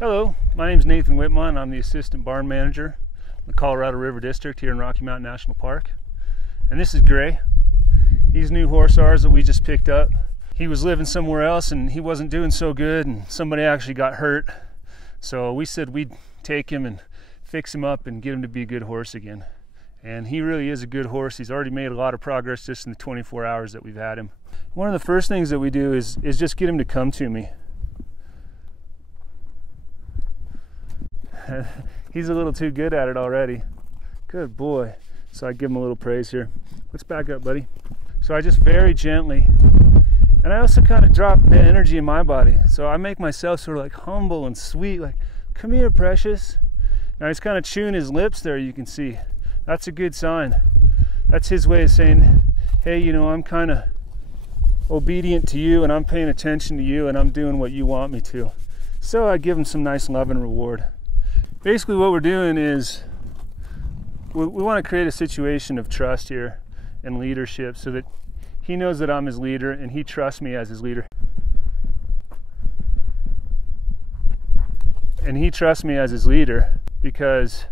Hello, my name is Nathan Whitman. I'm the assistant barn manager in the Colorado River District here in Rocky Mountain National Park. And this is Gray. He's a new horse ours that we just picked up. He was living somewhere else and he wasn't doing so good, and somebody actually got hurt. So we said we'd take him and fix him up and get him to be a good horse again. And he really is a good horse. He's already made a lot of progress just in the 24 hours that we've had him. One of the first things that we do is just get him to come to me. He's a little too good at it already. Good boy. So I give him a little praise here. Let's back up, buddy. So I just very gently, and I also kind of drop the energy in my body. So I make myself sort of like humble and sweet, like, come here, precious. Now he's kind of chewing his lips there, you can see. That's a good sign. That's his way of saying, hey, you know, I'm kind of obedient to you and I'm paying attention to you and I'm doing what you want me to. So I give him some nice love and reward. Basically what we're doing is we want to create a situation of trust here and leadership so that he knows that I'm his leader and he trusts me as his leader. And he trusts me as his leader because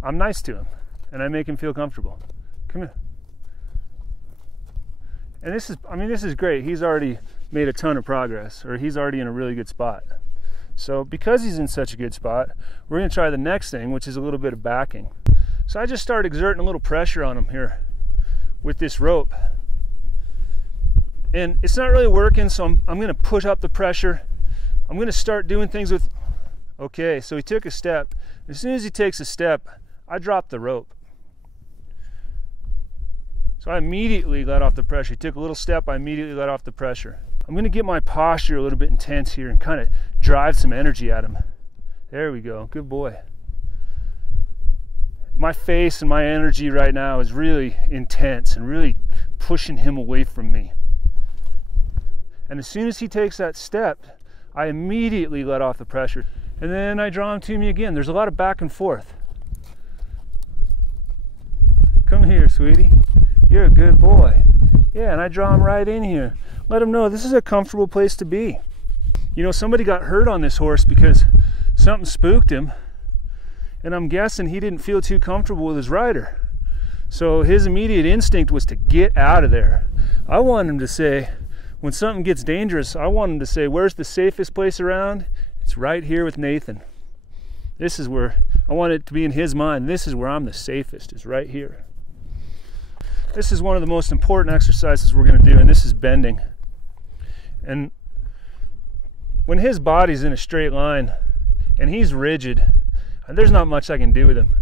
I'm nice to him and I make him feel comfortable. Come here. And this is great. He's already made a ton of progress, or he's already in a really good spot. So because he's in such a good spot, we're going to try the next thing, which is a little bit of backing. So I just start exerting a little pressure on him here with this rope. And it's not really working, so I'm going to push up the pressure. I'm going to start doing things with... Okay, so he took a step. As soon as he takes a step, I drop the rope. So I immediately let off the pressure. He took a little step, I immediately let off the pressure. I'm going to get my posture a little bit intense here and kind of drive some energy at him. There we go. Good boy. My face and my energy right now is really intense and really pushing him away from me. And as soon as he takes that step, I immediately let off the pressure. And then I draw him to me again. There's a lot of back and forth. Come here, sweetie. You're a good boy. Yeah, and I draw him right in here. Let him know this is a comfortable place to be. You know, somebody got hurt on this horse because something spooked him, and I'm guessing he didn't feel too comfortable with his rider. So his immediate instinct was to get out of there. I want him to say, when something gets dangerous, I want him to say, where's the safest place around? It's right here with Nathan. This is where, I want it to be in his mind, this is where I'm the safest, is right here. This is one of the most important exercises we're going to do, and this is bending. And when his body's in a straight line and he's rigid, there's not much I can do with him.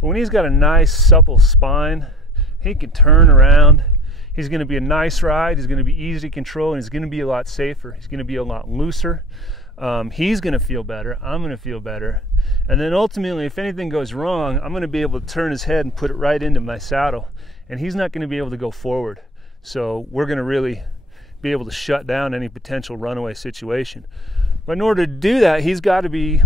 But when he's got a nice supple spine, he can turn around. He's going to be a nice ride. He's going to be easy to control, and he's going to be a lot safer. He's going to be a lot looser. He's going to feel better. I'm going to feel better. And then ultimately, if anything goes wrong, I'm going to be able to turn his head and put it right into my saddle. And he's not going to be able to go forward. So we're going to really be able to shut down any potential runaway situation. But in order to do that, he's got to be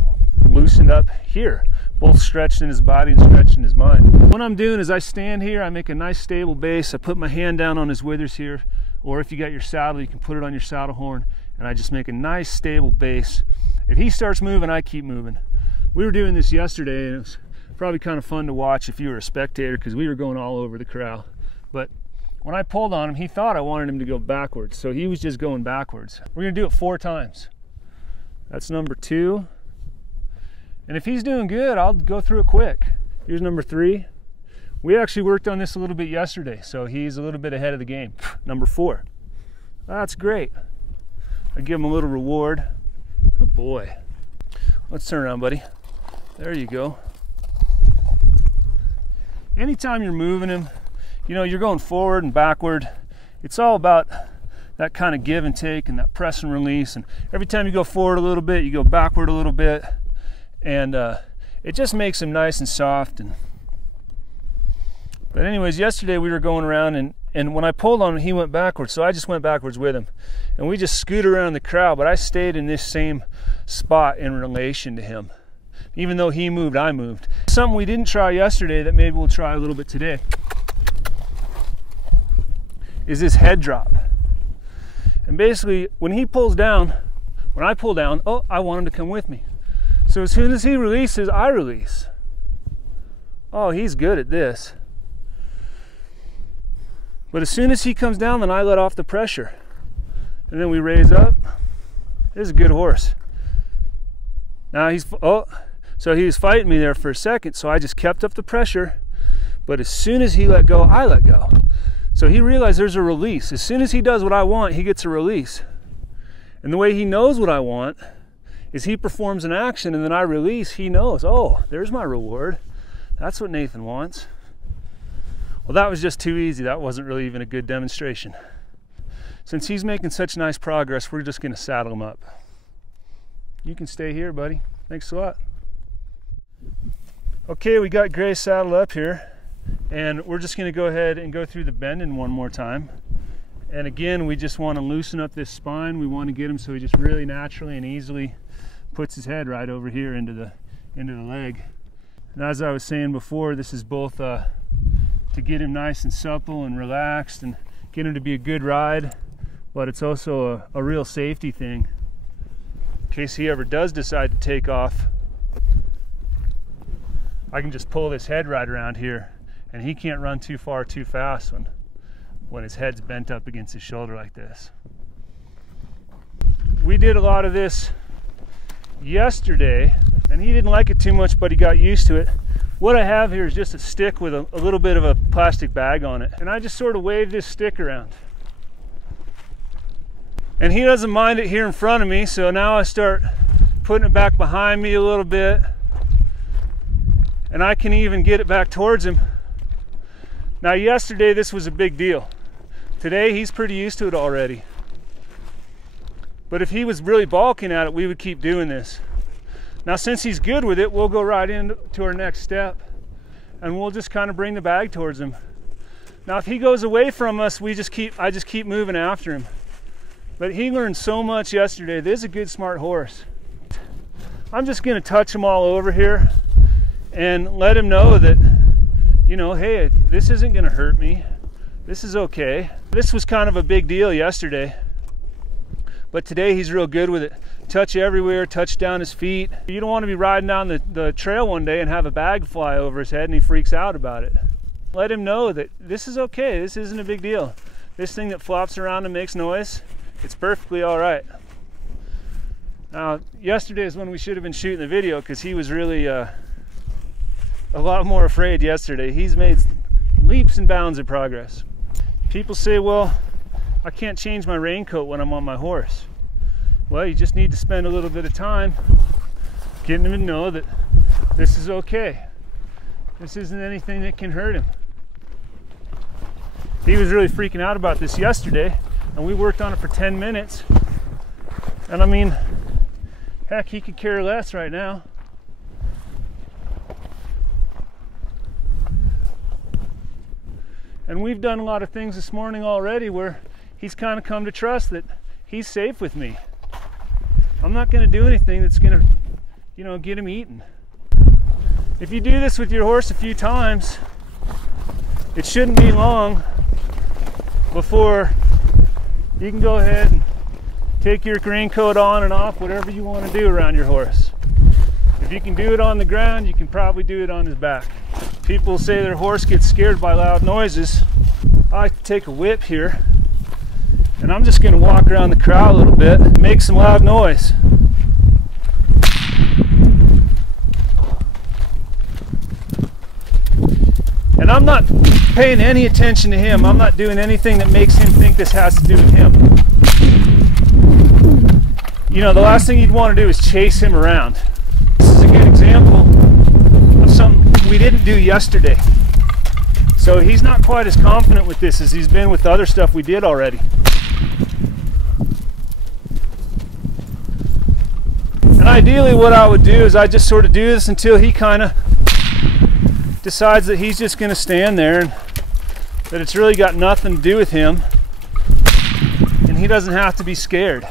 loosened up here, both stretched in his body and stretched in his mind. What I'm doing is I stand here, I make a nice stable base, I put my hand down on his withers here, or if you got your saddle, you can put it on your saddle horn, and I just make a nice stable base. If he starts moving, I keep moving. We were doing this yesterday, and it was probably kind of fun to watch if you were a spectator because we were going all over the corral. But when I pulled on him, he thought I wanted him to go backwards, so he was just going backwards. We're going to do it 4 times. That's number 2. And if he's doing good, I'll go through it quick. Here's number 3. We actually worked on this a little bit yesterday, so he's a little bit ahead of the game. Number 4. That's great. I give him a little reward. Good boy. Let's turn around, buddy. There you go. Anytime you're moving him, you know, you're going forward and backward. It's all about that kind of give and take and that press and release. And every time you go forward a little bit, you go backward a little bit. And it just makes him nice and soft. But anyways, yesterday we were going around, and when I pulled on him, he went backwards. So I just went backwards with him. And we just scooted around the crowd, but I stayed in this same spot in relation to him. Even though he moved, I moved. Something we didn't try yesterday that maybe we'll try a little bit today is this head drop. And basically, when he pulls down, when I pull down, oh, I want him to come with me. So as soon as he releases, I release. Oh, he's good at this. But as soon as he comes down, then I let off the pressure. And then we raise up. This is a good horse. Now so he was fighting me there for a second, so I just kept up the pressure. But as soon as he let go, I let go. So he realized there's a release. As soon as he does what I want, he gets a release. And the way he knows what I want is he performs an action and then I release. He knows, oh, there's my reward. That's what Nathan wants. Well, that was just too easy. That wasn't really even a good demonstration. Since he's making such nice progress, we're just going to saddle him up. You can stay here, buddy. Thanks a lot. Okay, we got Gray saddled up here, and we're just going to go ahead and go through the bending one more time. And again, we just want to loosen up this spine. We want to get him so he just really naturally and easily puts his head right over here into the leg. And as I was saying before, this is both to get him nice and supple and relaxed and get him to be a good ride, but it's also a real safety thing. In case he ever does decide to take off, I can just pull this head right around here and he can't run too far too fast when his head's bent up against his shoulder like this. We did a lot of this yesterday and he didn't like it too much, but he got used to it. What I have here is just a stick with a little bit of a plastic bag on it, and I just sort of wave this stick around. And he doesn't mind it here in front of me, so now I start putting it back behind me a little bit, and I can even get it back towards him. Now yesterday this was a big deal. Today he's pretty used to it already. But if he was really balking at it, we would keep doing this. Now since he's good with it, we'll go right into our next step and we'll just kind of bring the bag towards him. Now if he goes away from us, I just keep moving after him. But he learned so much yesterday. This is a good, smart horse. I'm just going to touch him all over here and let him know that, you know, hey, this isn't going to hurt me. This is okay. This was kind of a big deal yesterday, but today he's real good with it. Touch everywhere, touch down his feet. You don't want to be riding down the trail one day and have a bag fly over his head and he freaks out about it. Let him know that this is okay. This isn't a big deal. This thing that flops around and makes noise, it's perfectly all right. Now, yesterday is when we should have been shooting the video because he was really a lot more afraid yesterday. He's made leaps and bounds of progress. People say, well, I can't change my raincoat when I'm on my horse. Well, you just need to spend a little bit of time getting him to know that this is okay. This isn't anything that can hurt him. He was really freaking out about this yesterday, and we worked on it for 10 minutes. And I mean, heck, he could care less right now. And we've done a lot of things this morning already where he's kind of come to trust that he's safe with me. I'm not going to do anything that's going to, you know, get him eaten. If you do this with your horse a few times, it shouldn't be long before you can go ahead and take your raincoat on and off, whatever you want to do around your horse. If you can do it on the ground, you can probably do it on his back. People say their horse gets scared by loud noises. I like to take a whip here, and I'm just going to walk around the crowd a little bit and make some loud noise. And I'm not paying any attention to him. I'm not doing anything that makes him think this has to do with him. You know, the last thing you'd want to do is chase him around. This is a good example of something we didn't do yesterday. So he's not quite as confident with this as he's been with the other stuff we did already. And ideally what I would do is I just sort of do this until he kind of decides that he's just going to stand there and that it's really got nothing to do with him and he doesn't have to be scared.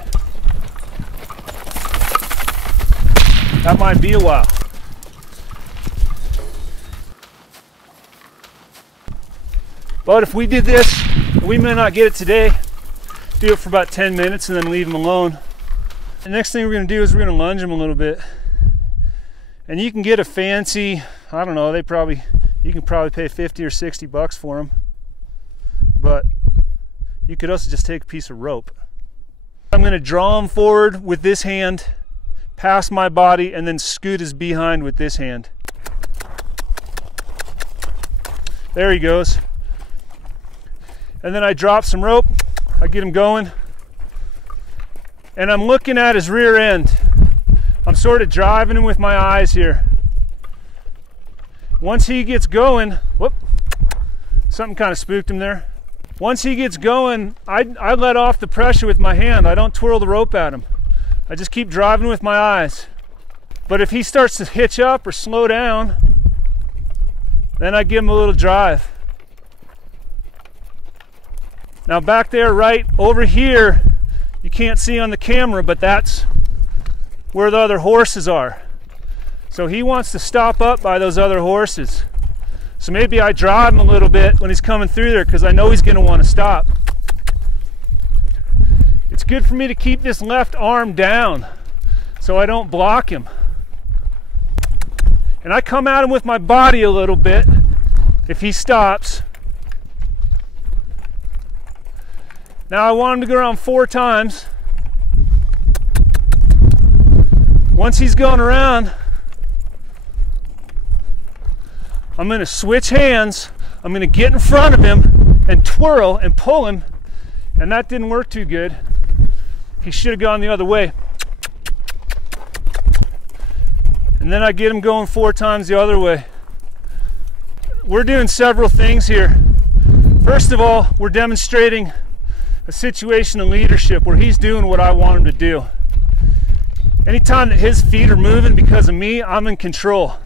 That might be a while. But if we did this, we may not get it today, do it for about 10 minutes and then leave him alone. The next thing we're going to do is we're going to lunge him a little bit. And you can get a fancy, I don't know, you can probably pay 50 or 60 bucks for them. But you could also just take a piece of rope. I'm going to draw him forward with this hand, past my body, and then scoot his behind with this hand. There he goes. And then I drop some rope, I get him going, and I'm looking at his rear end. I'm sort of driving him with my eyes here. Once he gets going, whoop, something kind of spooked him there. Once he gets going, I let off the pressure with my hand. I don't twirl the rope at him. I just keep driving with my eyes. But if he starts to hitch up or slow down, then I give him a little drive. Now back there, right over here, you can't see on the camera, but that's where the other horses are. So he wants to stop up by those other horses. So maybe I drive him a little bit when he's coming through there because I know he's going to want to stop. It's good for me to keep this left arm down so I don't block him. And I come at him with my body a little bit if he stops. Now I want him to go around 4 times. Once he's going around, I'm going to switch hands. I'm going to get in front of him and twirl and pull him. And that didn't work too good. He should have gone the other way. And then I get him going 4 times the other way. We're doing several things here. First of all, we're demonstrating a situation of leadership where he's doing what I want him to do. Anytime that his feet are moving because of me, I'm in control.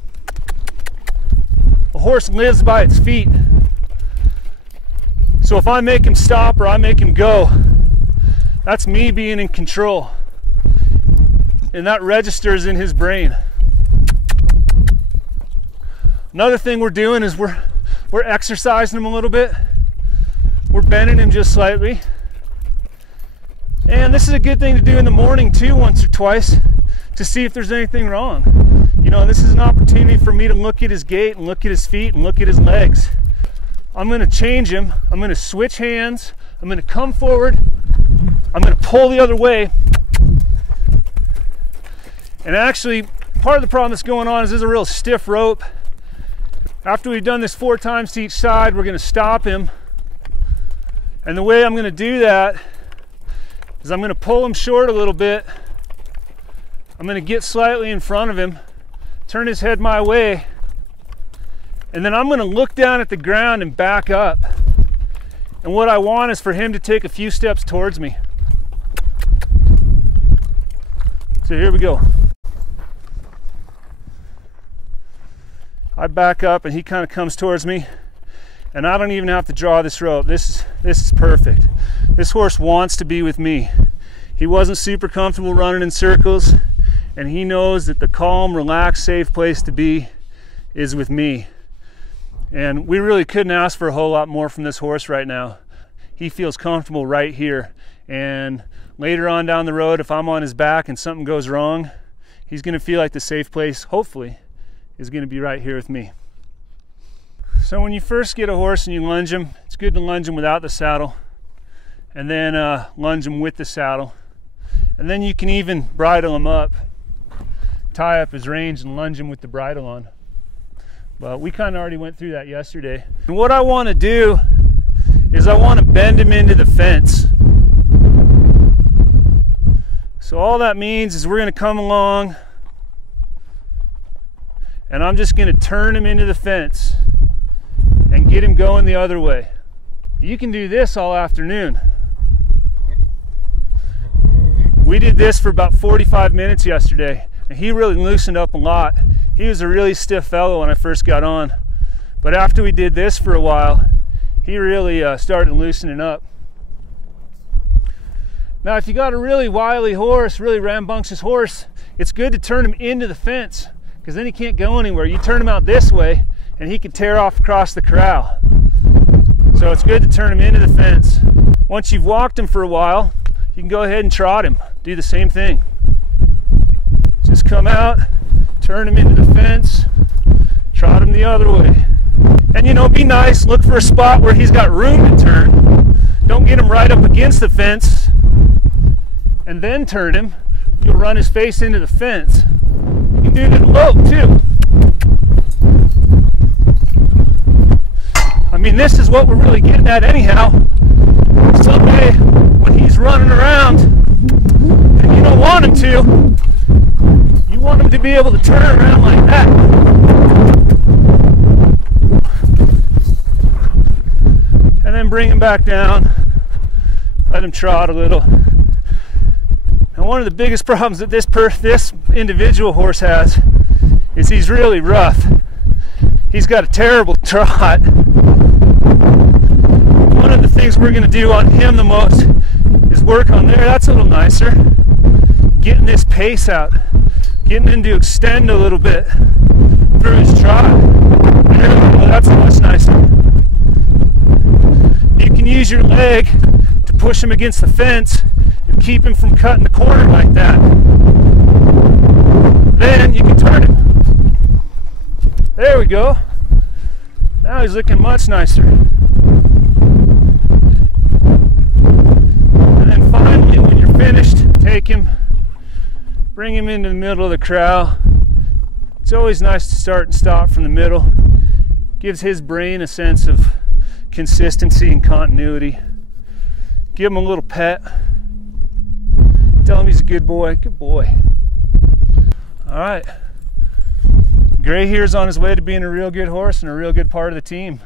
A horse lives by its feet. So if I make him stop or I make him go, that's me being in control. And that registers in his brain. Another thing we're doing is we're exercising him a little bit. We're bending him just slightly. And this is a good thing to do in the morning too, once or twice, to see if there's anything wrong. You know, this is an opportunity for me to look at his gait and look at his feet and look at his legs. I'm going to change him. I'm going to switch hands. I'm going to come forward. I'm going to pull the other way. And actually, part of the problem that's going on is there's a real stiff rope. After we've done this 4 times to each side, we're going to stop him. And the way I'm going to do that is I'm going to pull him short a little bit. I'm going to get slightly in front of him, turn his head my way, and then I'm going to look down at the ground and back up. And what I want is for him to take a few steps towards me. So here we go. I back up and he kind of comes towards me, and I don't even have to draw this rope. This is perfect. This horse wants to be with me. He wasn't super comfortable running in circles, and he knows that the calm, relaxed, safe place to be is with me. And we really couldn't ask for a whole lot more from this horse right now. He feels comfortable right here. And later on down the road, if I'm on his back and something goes wrong, he's going to feel like the safe place, hopefully, is going to be right here with me. So when you first get a horse and you lunge him, it's good to lunge him without the saddle, and then lunge him with the saddle. And then you can even bridle him up, tie up his reins and lunge him with the bridle on. But we kind of already went through that yesterday. And what I want to do is I want to bend him into the fence. So all that means is we're going to come along and I'm just going to turn him into the fence and get him going the other way. You can do this all afternoon. We did this for about 45 minutes yesterday, and he really loosened up a lot. He was a really stiff fellow when I first got on, but after we did this for a while, he really started loosening up. Now, if you got a really wily horse, really rambunctious horse, it's good to turn him into the fence, because then he can't go anywhere. You turn him out this way, and he could tear off across the corral. So it's good to turn him into the fence. Once you've walked him for a while, you can go ahead and trot him. Do the same thing. Just come out, turn him into the fence, trot him the other way. And, you know, be nice, look for a spot where he's got room to turn. Don't get him right up against the fence and then turn him. You'll run his face into the fence. You can do it in a lope too. I mean, this is what we're really getting at anyhow. Someday, when he's running around and you don't want him to, you want him to be able to turn around like that. And then bring him back down, let him trot a little. And one of the biggest problems that this individual horse has is he's really rough. He's got a terrible trot. One of the things we're going to do on him the most is work on there. That's a little nicer. Getting this pace out. Getting him to extend a little bit through his trot. Well, that's much nicer. You can use your leg to push him against the fence and keep him from cutting the corner like that. Then you can turn him. There we go. Now he's looking much nicer. And then finally, when you're finished, take him, bring him into the middle of the corral. It's always nice to start and stop from the middle. Gives his brain a sense of consistency and continuity. Give him a little pet. Tell him he's a good boy. Good boy. All right. Gray here's on his way to being a real good horse and a real good part of the team.